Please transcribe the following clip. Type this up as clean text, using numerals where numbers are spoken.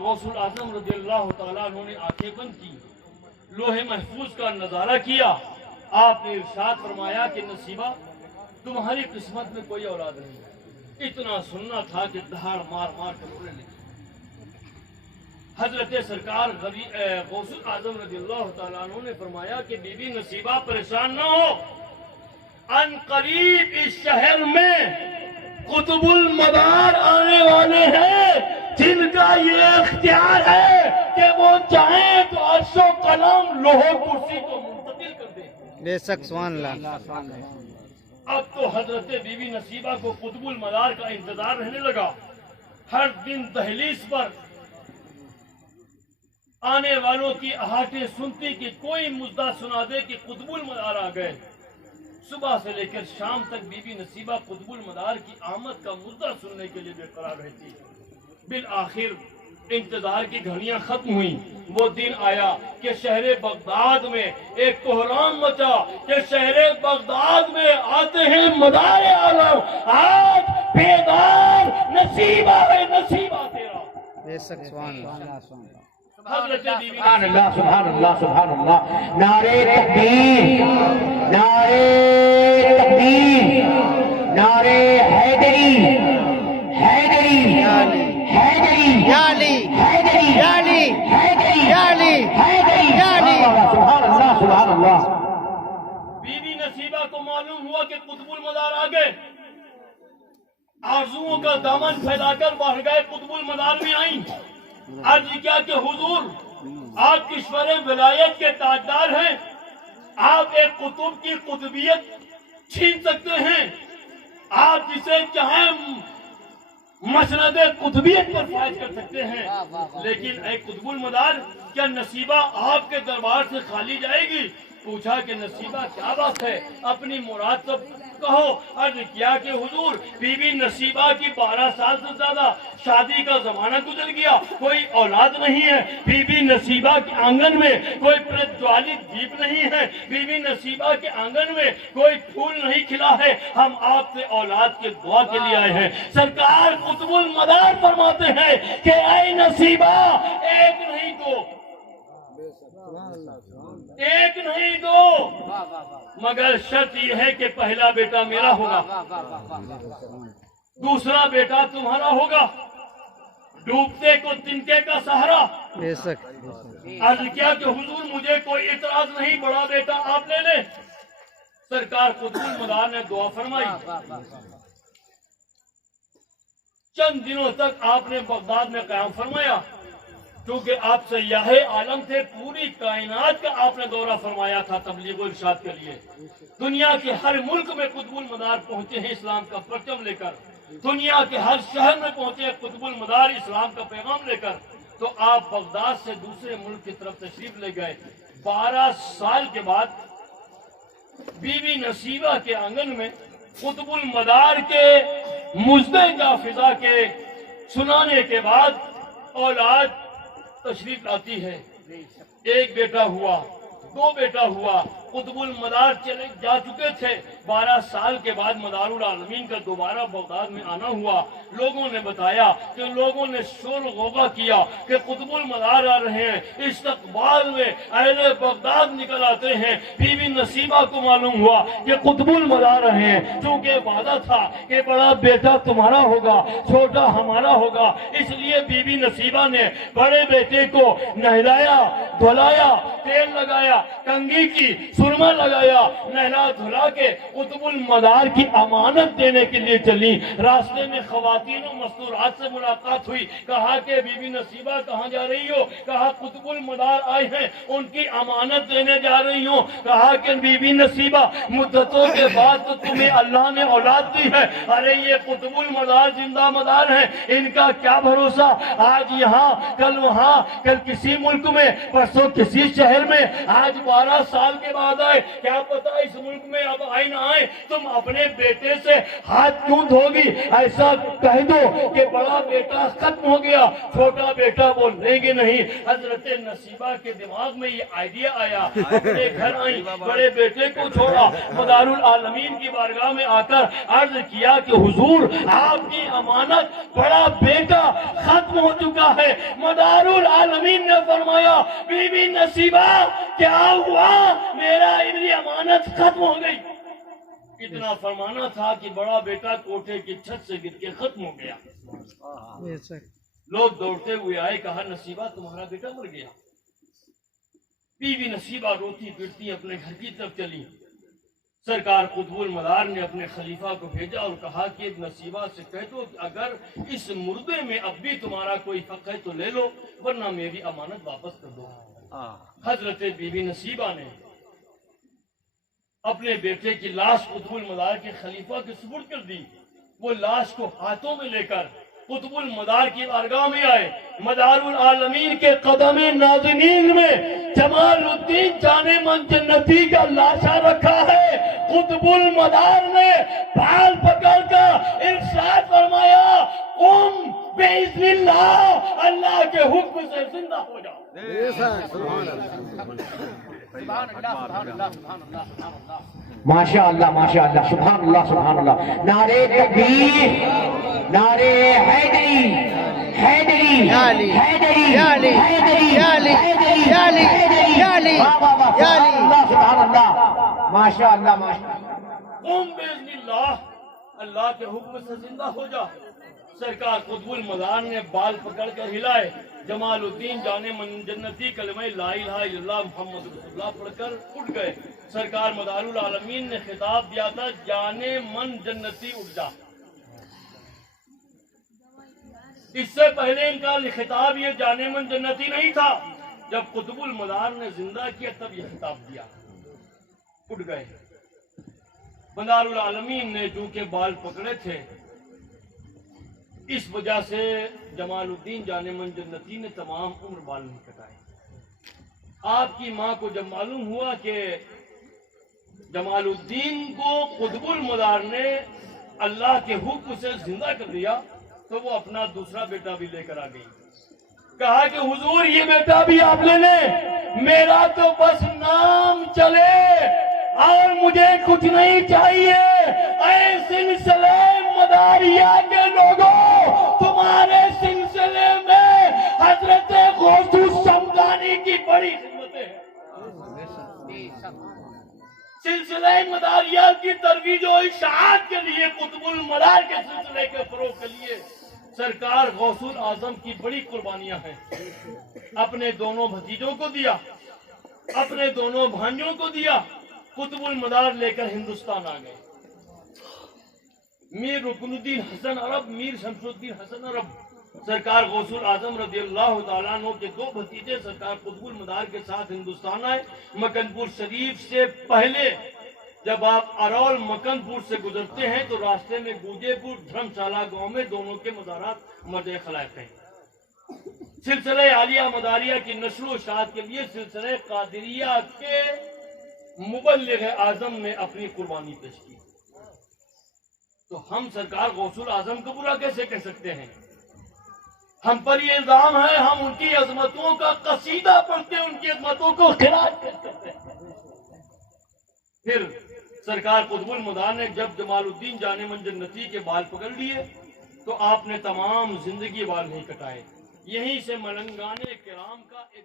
غوث الاعظم رضی اللہ تعالیٰ عنہ نے آنکھیں بند کی، لوح محفوظ کا نظارہ کیا، آپ نے ارشاد فرمایا کہ نصیبہ تمہاری قسمت میں کوئی اولاد نہیں۔ اتنا سننا تھا کہ دہاڑ مار مار کر رونے لگے۔ حضرت سرکار غوث الاعظم رضی اللہ تعالیٰ عنہ نے فرمایا کہ بی بی نصیبہ پریشان نہ ہو، ان قریب اس شہر میں قطب المدار آنے والے ہیں جن کا یہ اختیار ہے کہ وہ چاہیں تو عرش و قلم لوح کرسی کو منتقل کر دیں۔ بے شک سبحان اللہ۔ اب تو حضرت بی بی نصیبہ کو قطب المدار کا انتظار رہنے لگا۔ ہر دن دہلیز پر آنے والوں کی آہٹیں سنتی کہ کوئی مژدہ سنا دے کہ قطب المدار آ گئے۔ صبح سے لے کر شام تک بی بی نصیبہ قطب المدار کی آمد کا مژدہ سننے کے لیے بے قرار رہتی۔ بالآخر انتظار کی گھڑیاں ختم ہوئیں۔ وہ دن آیا کہ شہر بغداد میں ایک کوہرام مچا کہ شہر بغداد میں آتے ہیں مدار عالم، آج بیدار نصیبہ ہے نصیبہ تیرا۔ بے شک سبحان اللہ۔ حضرت بی بی سبحان اللہ سبحان اللہ سبحان اللہ۔ نعرے تکبیر، نعرے تکبیر، نعرے حیدری، حیدری، حیدری، یا علی، حیدری، یا علی، حیدری، یا علی، حیدری۔ یا علی۔ سبحان اللہ سبحان اللہ۔ بی بی نصیبہ کو معلوم ہوا کہ قطب المدار آ گئے، آرزوؤں کا دامن پھیلا کر باہر گئے، قطب المدار میں آئیں۔ عرض کیا کہ حضور آپ کشور ولایت کے تاجدار ہیں، آپ ایک قطب کی قطبیت چھین سکتے ہیں، آپ جسے چاہیں مسند قطبیت پر فائز کر سکتے ہیں، لیکن اے قطب المدار کیا نصیبہ آپ کے دربار سے خالی جائے گی؟ پوچھا کہ نصیبہ کیا بات ہے، اپنی مراد سب کہو۔ عرض کیا کہ حضور بی بی نصیبہ کی 12 سال سے زیادہ شادی کا زمانہ گزر گیا، کوئی اولاد نہیں ہے، بی بی نصیبہ کے آنگن میں کوئی پرجوالت دیپ نہیں ہے، بی بی نصیبہ کے آنگن میں کوئی پھول نہیں کھلا ہے، ہم آپ سے اولاد کے دعا کے لیے آئے ہیں۔ سرکار قطب المدار فرماتے ہیں کہ اے نصیبہ ایک نہیں دو، ایک نہیں دو، مگر شرط یہ ہے کہ پہلا بیٹا میرا ہوگا، دوسرا بیٹا تمہارا ہوگا، ڈوبتے کو تنکے کا سہارا۔ بے شک۔ عرض کیا کہ حضور مجھے کوئی اعتراض نہیں، بڑا بیٹا آپ لے لیں۔ سرکار قطب المدار نے دعا فرمائی۔ چند دنوں تک آپ نے بغداد میں قیام فرمایا، کیونکہ آپ سیاح عالم تھے، پوری کائنات کا آپ نے دورہ فرمایا تھا تبلیغ و ارشاد کے لیے۔ دنیا کے ہر ملک میں قطب المدار پہنچے ہیں اسلام کا پرچم لے کر، دنیا کے ہر شہر میں پہنچے ہیں قطب المدار اسلام کا پیغام لے کر۔ تو آپ بغداد سے دوسرے ملک کی طرف تشریف لے گئے۔ 12 سال کے بعد بی بی نصیبہ کے آنگن میں قطب المدار کے مژدے کا فضا کے سنانے کے بعد اولاد تشریف لاتی ہے۔ ایک بیٹا ہوا، 2 بیٹا ہوا، قطب المدار چلے جا چکے تھے۔ 12 سال کے بعد مدار العالمین کا دوبارہ بغداد میں آنا ہوا۔ لوگوں نے بتایا کہ لوگوں نے شور غوغا کیا کہ قطب المدار آ رہے ہیں، استقبال میں اہل بغداد نکل آتے ہیں۔ بی بی نصیبہ کو معلوم ہوا کہ قطب المدار رہے ہیں، چونکہ وعدہ تھا کہ بڑا بیٹا تمہارا ہوگا، چھوٹا ہمارا ہوگا، اس لیے بی بی نصیبہ نے بڑے بیٹے کو نہلایا، دھلایا، تیل لگایا، کنگھی کی، سرما لگایا، نہلا دھلا کے قطب المدار کی امانت دینے کے لیے چلی۔ راستے میں خواتین و مستورات سے ملاقات ہوئی، کہا کہ بی بی نصیبہ کہاں جا رہی ہو؟ کہا قطب المدار آئے ہیں، ان کی امانت دینے جا رہی ہوں۔ کہا کہ بی بی نصیبہ مدتوں کے بعد تو تمہیں اللہ نے اولاد دی ہے، ارے یہ قطب المدار زندہ مدار ہیں، ان کا کیا بھروسہ، آج یہاں کل وہاں، کل کسی ملک میں، پرسوں کسی شہر میں، آج 12 سال کے بعد ارادہ ہے, کیا پتا اس ملک میں اب آئے نہ آئے, تم اپنے بیٹے سے ہاتھ کیوں دھوگی؟ ایسا کہہ دو کہ بڑا بیٹا ختم ہو گیا, چھوٹا بیٹا وہ لیں گے نہیں. حضرت نصیبہ کے دماغ میں یہ آئیڈیا آیا, اپنے گھر آئی, بڑے بیٹے کو چھوڑا, مدار العالمین کی بارگاہ میں آ کر عرض کیا کہ حضور آپ کی امانت بڑا بیٹا ختم ہو چکا ہے. مدار العالمین نے فرمایا بی بی نصیبہ کیا ہوا؟ میرا ابنی امانت ختم ہو گئی. اتنا فرمانا تھا کہ بڑا بیٹا کوٹھے کی چھت سے گر کے ختم ہو گیا. بے شک لوگ دوڑتے ہوئے آئے, کہا نصیبہ تمہارا بیٹا مر گیا. بی بی نصیبہ روتی پھرتی اپنے گھر کی طرف چلی. سرکار قطب المدار نے اپنے خلیفہ کو بھیجا اور کہا کہ نصیبہ سے کہہ دو کہ اگر اس مردے میں اب بھی تمہارا کوئی حق ہے تو لے لو, ورنہ میری امانت واپس کر دو. حضرت بی بی نصیبہ نے اپنے بیٹے کی لاش قطب المدار کے خلیفہ کے سپرد کر دی. وہ لاش کو ہاتھوں میں لے کر قطب المدار کی بارگاہ میں آئے. مدار العالمین کے قدم نازنین میں جمال الدین جانے من جنتی کا لاشا رکھا ہے. قطب المدار نے بال پکڑ کر ارشاد فرمایا قم باذن اللہ, اللہ کے حکم سے زندہ ہو جاؤ. ماشاء اللہ ماشاء اللہ, سبحان اللہ سبحان اللہ. نعرے تکبیر, نعرے حیدری حیدری حیدری حیدری حیدری. سبحان اللہ سبحان اللہ, ماشاء اللہ ماشاء اللہ. قم باذن اللہ, اللہ کے حکم سے زندہ ہو جا. سرکار قطب المدار نے بال پکڑ کر ہلائے. جمال الدین جانے من جنتی کلمہ لا الہ الا اللہ محمد رسول اللہ پڑھ کر اٹھ گئے. سرکار مدار العالمین نے خطاب دیا تھا جانے من جنتی اٹھ جا. اس سے پہلے ان کا خطاب یہ جانے من جنتی نہیں تھا. جب قطب المدار نے زندہ کیا تب یہ خطاب دیا. اٹھ گئے. مدار العالمین نے چونکہ بال پکڑے تھے اس وجہ سے جمال الدین جانے من جنتی نے تمام عمر بال نہیں کٹائے. آپ کی ماں کو جب معلوم ہوا کہ جمال الدین کو قطب المدار نے اللہ کے حکم سے زندہ کر دیا تو وہ اپنا دوسرا بیٹا بھی لے کر آ گئی. کہا کہ حضور یہ بیٹا بھی آپ لے لیں, میرا تو بس نام چلے اور مجھے کچھ نہیں چاہیے. اے سلسلے مداریہ کے لوگوں, تمہارے سلسلے میں حضرت غوث الشمدانی کی بڑی خدمتیں ہیں. سلسلہ مداریہ کی ترویج و اشاعت کے لیے, قطب المدار کے سلسلے کے فروغ کے لیے سرکار غوث الاعظم کی بڑی قربانیاں ہیں. اپنے دونوں بھتیجوں کو دیا, اپنے دونوں بھانجوں کو دیا. قطب المدار لے کر ہندوستان آ گئے. میر رکن الدین حسن عرب, میر شمس الدین حسن عرب, سرکار غوث الاعظم رضی اللہ تعالیٰ عنہ کے دو بھتیجے سرکار قطب المدار کے ساتھ ہندوستان آئے. مکن پور شریف سے پہلے جب آپ ارول مکن پور سے گزرتے ہیں تو راستے میں گوجے پور دھرم شالہ گاؤں میں دونوں کے مزارات مرد خلائق ہیں. سلسلہ عالیہ مداریہ کی نشر و اشاعت کے لیے سلسلہ قادریہ کے مبلغ اعظم نے اپنی قربانی پیش کی. تو ہم سرکار غوث الاعظم کو برا کیسے کہہ سکتے ہیں؟ ہم پر یہ الزام ہے ہم ان کی عظمتوں کا قصیدہ پڑھتے ہیں, ان کی عظمتوں کو خراج پیش کرتے ہیں. پھر سرکار قطب المدار نے جب جمال الدین جانے من جنتی کے بال پکڑ لیے تو آپ نے تمام زندگی بال نہیں کٹائے. یہیں سے ملنگانے کرام کا ایک